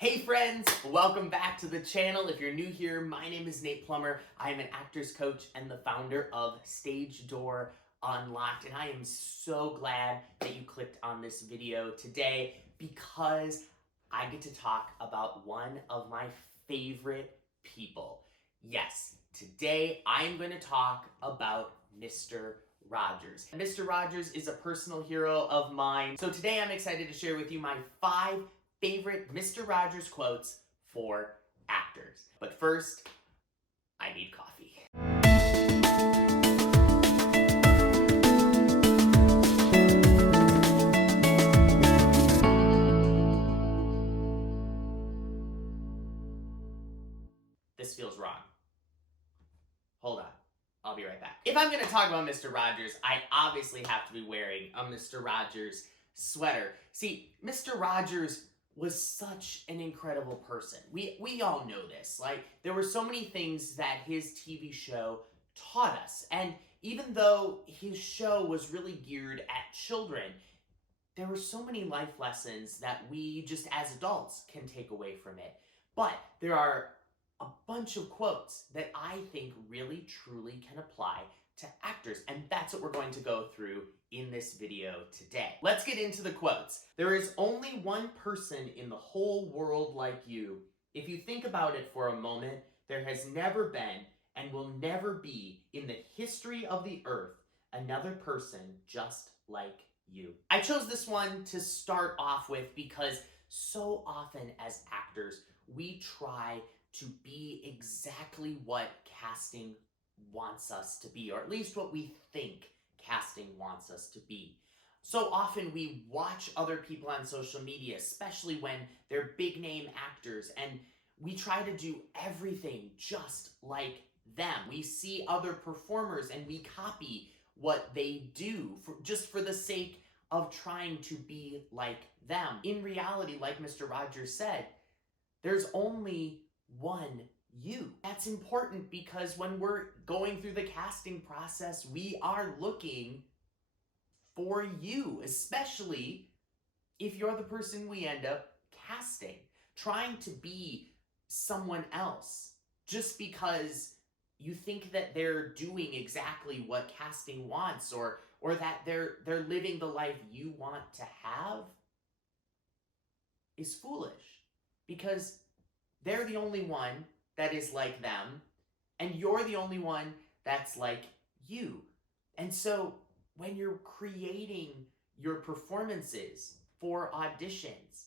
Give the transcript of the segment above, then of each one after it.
Hey friends, welcome back to the channel. If you're new here, my name is Nate Plummer. I am an actor's coach and the founder of Stage Door Unlocked. And I am so glad that you clicked on this video today because I get to talk about one of my favorite people. Yes, today I'm going to talk about Mr. Rogers. Mr. Rogers is a personal hero of mine. So today I'm excited to share with you my 5 favorite Mr. Rogers quotes for actors. But first, I need coffee. This feels wrong. Hold on. I'll be right back. If I'm going to talk about Mr. Rogers, I obviously have to be wearing a Mr. Rogers sweater. See, Mr. Rogers was such an incredible person. We all know this. Like, there were so many things that his TV show taught us. And even though his show was really geared at children, there were so many life lessons that we just as adults can take away from it. But there are a bunch of quotes that I think really truly can apply to actors, and that's what we're going to go through in this video today. Let's get into the quotes. There is only one person in the whole world like you. If you think about it for a moment, there has never been and will never be in the history of the earth another person just like you. I chose this one to start off with because so often as actors, we try to be exactly what casting wants us to be, or at least what we think casting wants us to be. So often we watch other people on social media, especially when they're big name actors, and we try to do everything just like them. We see other performers and we copy what they do just for the sake of trying to be like them. In reality, like Mr. Rogers said, there's only one you. That's important because when we're going through the casting process, we are looking for you, especially if you're the person we end up casting. Trying to be someone else just because you think that they're doing exactly what casting wants, or that they're living the life you want to have, is foolish, because they're the only one that is like them, and you're the only one that's like you. And so when you're creating your performances for auditions,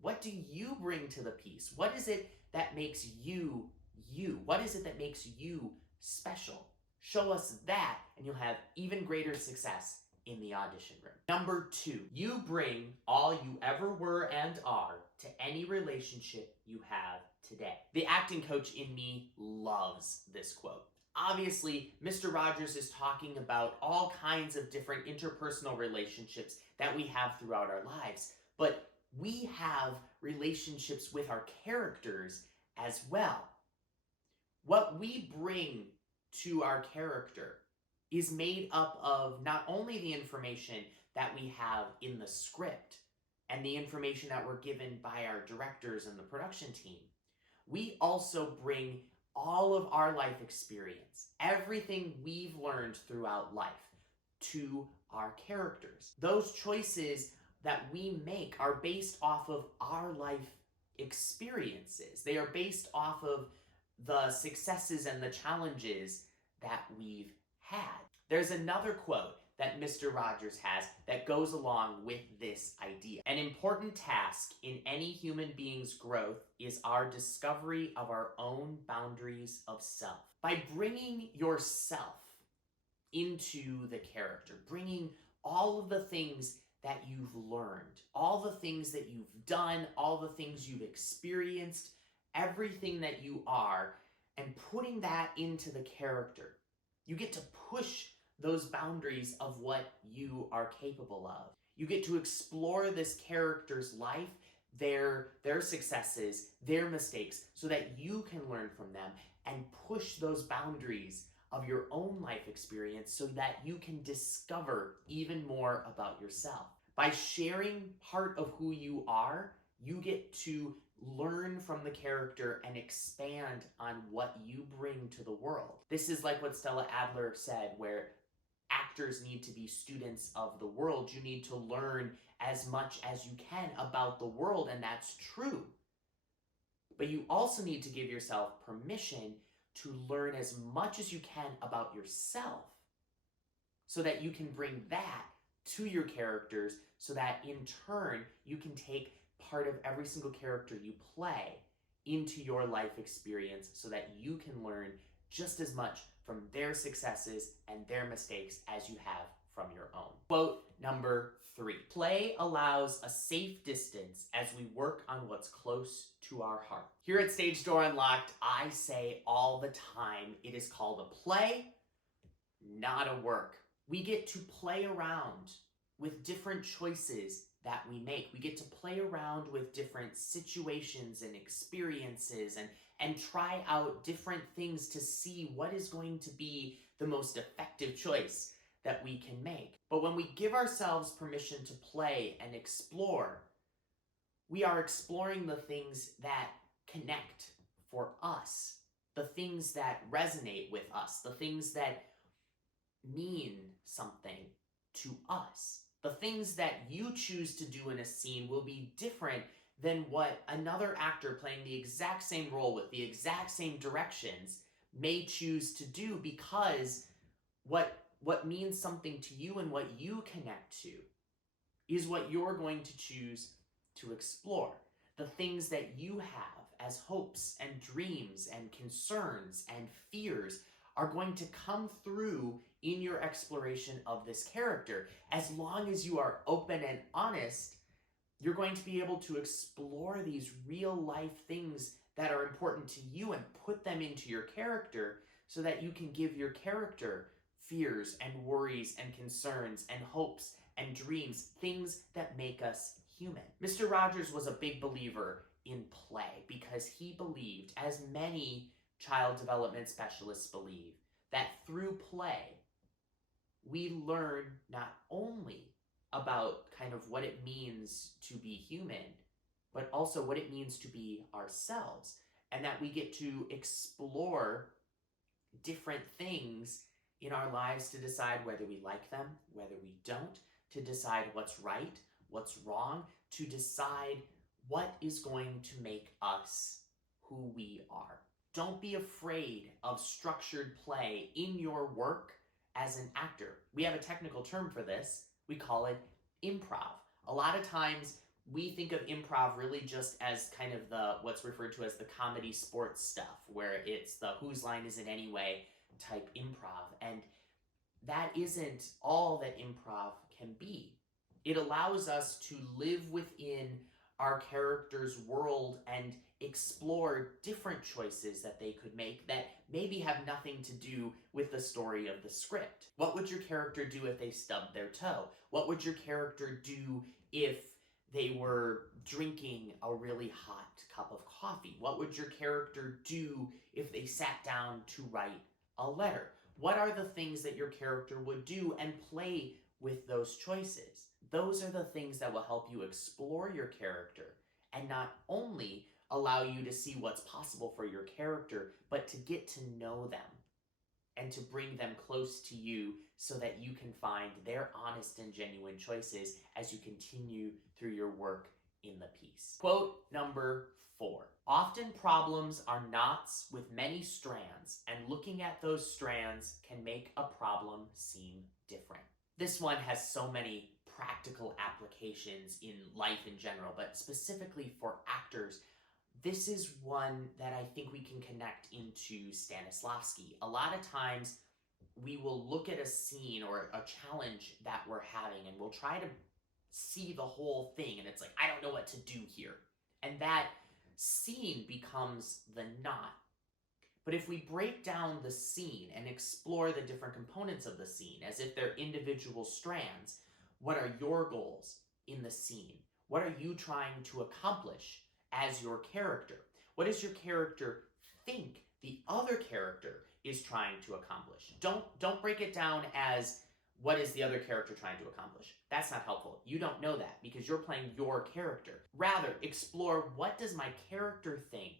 what do you bring to the piece? What is it that makes you you? What is it that makes you special? Show us that, and you'll have even greater success in the audition room. Number 2, you bring all you ever were and are to any relationship you have today. The acting coach in me loves this quote. Obviously, Mr. Rogers is talking about all kinds of different interpersonal relationships that we have throughout our lives, but we have relationships with our characters as well. What we bring to our character is made up of not only the information that we have in the script and the information that we're given by our directors and the production team. We also bring all of our life experience, everything we've learned throughout life, to our characters. Those choices that we make are based off of our life experiences. They are based off of the successes and the challenges that we've had. There's another quote that Mr. Rogers has that goes along with this idea. An important task in any human being's growth is our discovery of our own boundaries of self. By bringing yourself into the character, bringing all of the things that you've learned, all the things that you've done, all the things you've experienced, everything that you are, and putting that into the character, you get to push those boundaries of what you are capable of. You get to explore this character's life, their successes, their mistakes, so that you can learn from them and push those boundaries of your own life experience so that you can discover even more about yourself. By sharing part of who you are, you get to learn from the character and expand on what you bring to the world. This is like what Stella Adler said, where actors need to be students of the world. You need to learn as much as you can about the world, and that's true. But you also need to give yourself permission to learn as much as you can about yourself so that you can bring that to your characters, so that in turn you can take part of every single character you play into your life experience so that you can learn just as much from their successes and their mistakes as you have from your own. Quote number 3. Play allows a safe distance as we work on what's close to our heart. Here at Stage Door Unlocked, I say all the time, it is called a play, not a work. We get to play around with different choices that we make. We get to play around with different situations and experiences and try out different things to see what is going to be the most effective choice that we can make. But when we give ourselves permission to play and explore, we are exploring the things that connect for us, the things that resonate with us, the things that mean something to us. The things that you choose to do in a scene will be different than what another actor playing the exact same role with the exact same directions may choose to do, because what means something to you and what you connect to is what you're going to choose to explore. The things that you have as hopes and dreams and concerns and fears are going to come through in your exploration of this character. As long as you are open and honest, you're going to be able to explore these real life things that are important to you and put them into your character so that you can give your character fears and worries and concerns and hopes and dreams, things that make us human. Mr. Rogers was a big believer in play because he believed, as many child development specialists believe, that through play, we learn not only about kind of what it means to be human, but also what it means to be ourselves, and that we get to explore different things in our lives to decide whether we like them, whether we don't, to decide what's right, what's wrong, to decide what is going to make us who we are. Don't be afraid of structured play in your work as an actor. We have a technical term for this. We call it improv. A lot of times we think of improv really just as kind of what's referred to as the comedy sports stuff, where it's the whose line is it anyway type improv. And that isn't all that improv can be. It allows us to live within our character's world and explore different choices that they could make that maybe have nothing to do with the story of the script. What would your character do if they stubbed their toe? What would your character do if they were drinking a really hot cup of coffee? What would your character do if they sat down to write a letter? What are the things that your character would do, and play with those choices? Those are the things that will help you explore your character and not only allow you to see what's possible for your character, but to get to know them and to bring them close to you so that you can find their honest and genuine choices as you continue through your work in the piece. Quote number 4. Often problems are knots with many strands, and looking at those strands can make a problem seem different. This one has so many practical applications in life in general, but specifically for actors, this is one that I think we can connect into Stanislavski. A lot of times we will look at a scene or a challenge that we're having and we'll try to see the whole thing, and it's like, I don't know what to do here. And that scene becomes the knot. But if we break down the scene and explore the different components of the scene as if they're individual strands, what are your goals in the scene? What are you trying to accomplish as your character? What does your character think the other character is trying to accomplish? Don't break it down as what is the other character trying to accomplish? That's not helpful. You don't know that because you're playing your character. Rather, explore what does my character think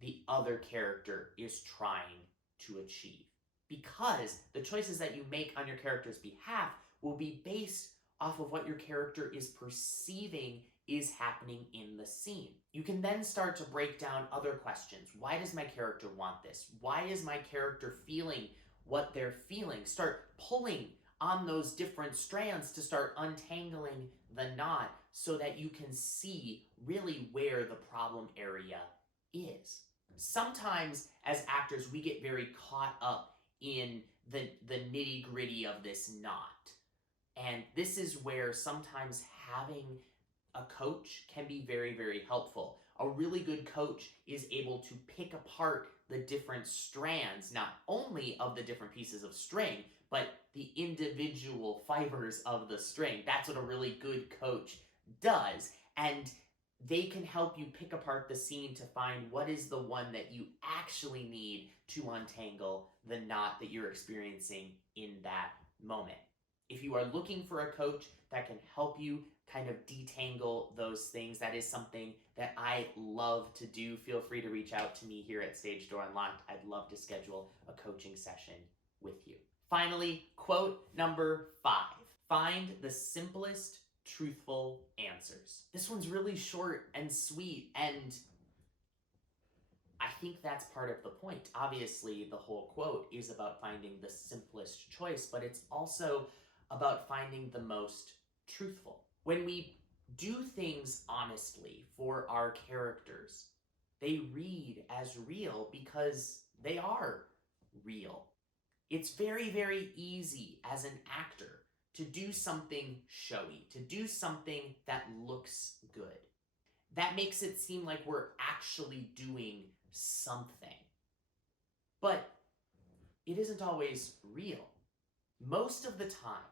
the other character is trying to achieve. Because the choices that you make on your character's behalf will be based off of what your character is perceiving is happening in the scene. You can then start to break down other questions. Why does my character want this? Why is my character feeling what they're feeling? Start pulling on those different strands to start untangling the knot so that you can see really where the problem area is. Sometimes as actors, we get very caught up in the nitty-gritty of this knot. And this is where sometimes having a coach can be very, very helpful. A really good coach is able to pick apart the different strands, not only of the different pieces of string, but the individual fibers of the string. That's what a really good coach does. And they can help you pick apart the scene to find what is the one that you actually need to untangle the knot that you're experiencing in that moment. If you are looking for a coach that can help you kind of detangle those things, that is something that I love to do. Feel free to reach out to me here at Stage Door Unlocked. I'd love to schedule a coaching session with you. Finally, quote number 5. Find the simplest truthful answers. This one's really short and sweet, and I think that's part of the point. Obviously, the whole quote is about finding the simplest choice, but it's also about finding the most truthful. When we do things honestly for our characters, they read as real because they are real. It's very, very easy as an actor to do something showy, to do something that looks good. That makes it seem like we're actually doing something. But it isn't always real. Most of the time,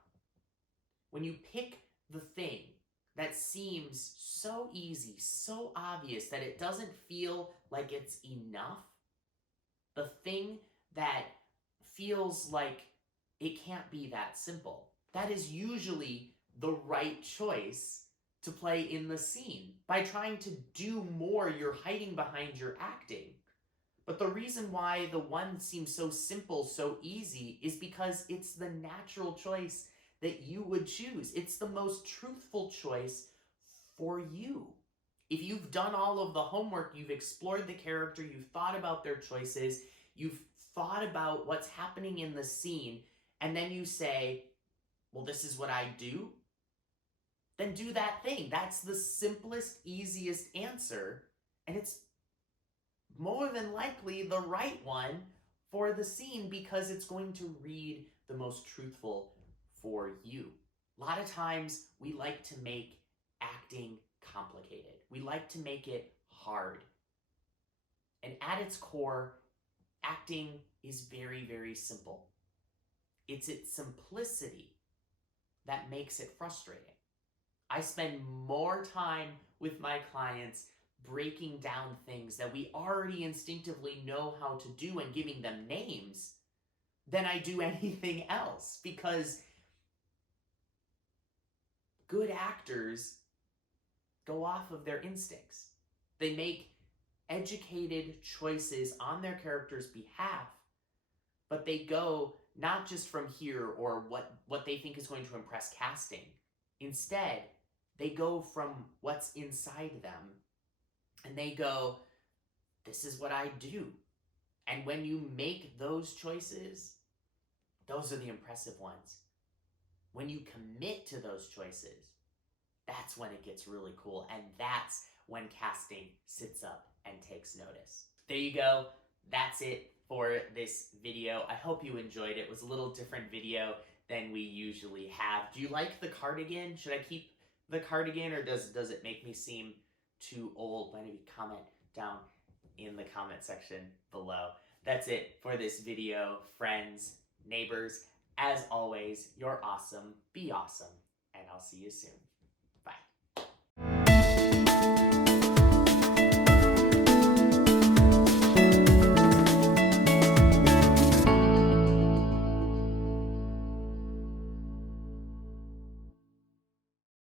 when you pick the thing that seems so easy, so obvious that it doesn't feel like it's enough, the thing that feels like it can't be that simple, that is usually the right choice to play in the scene. By trying to do more, you're hiding behind your acting. But the reason why the one seems so simple, so easy, is because it's the natural choice that you would choose. It's the most truthful choice for you. If you've done all of the homework, you've explored the character, you've thought about their choices, you've thought about what's happening in the scene, and then you say, well, this is what I do, then do that thing. That's the simplest, easiest answer, and it's more than likely the right one for the scene because it's going to read the most truthful for you. A lot of times we like to make acting complicated. We like to make it hard. And at its core, acting is very, very simple. It's its simplicity that makes it frustrating. I spend more time with my clients breaking down things that we already instinctively know how to do and giving them names than I do anything else, because good actors go off of their instincts. They make educated choices on their character's behalf, but they go not just from here or what they think is going to impress casting. Instead, they go from what's inside them and they go, this is what I do. And when you make those choices, those are the impressive ones. When you commit to those choices, that's when it gets really cool. And that's when casting sits up and takes notice. There you go. That's it for this video. I hope you enjoyed it. It was a little different video than we usually have. Do you like the cardigan? Should I keep the cardigan, or does it make me seem too old? Why don't you comment down in the comment section below. That's it for this video, friends, neighbors. As always, you're awesome, be awesome, and I'll see you soon.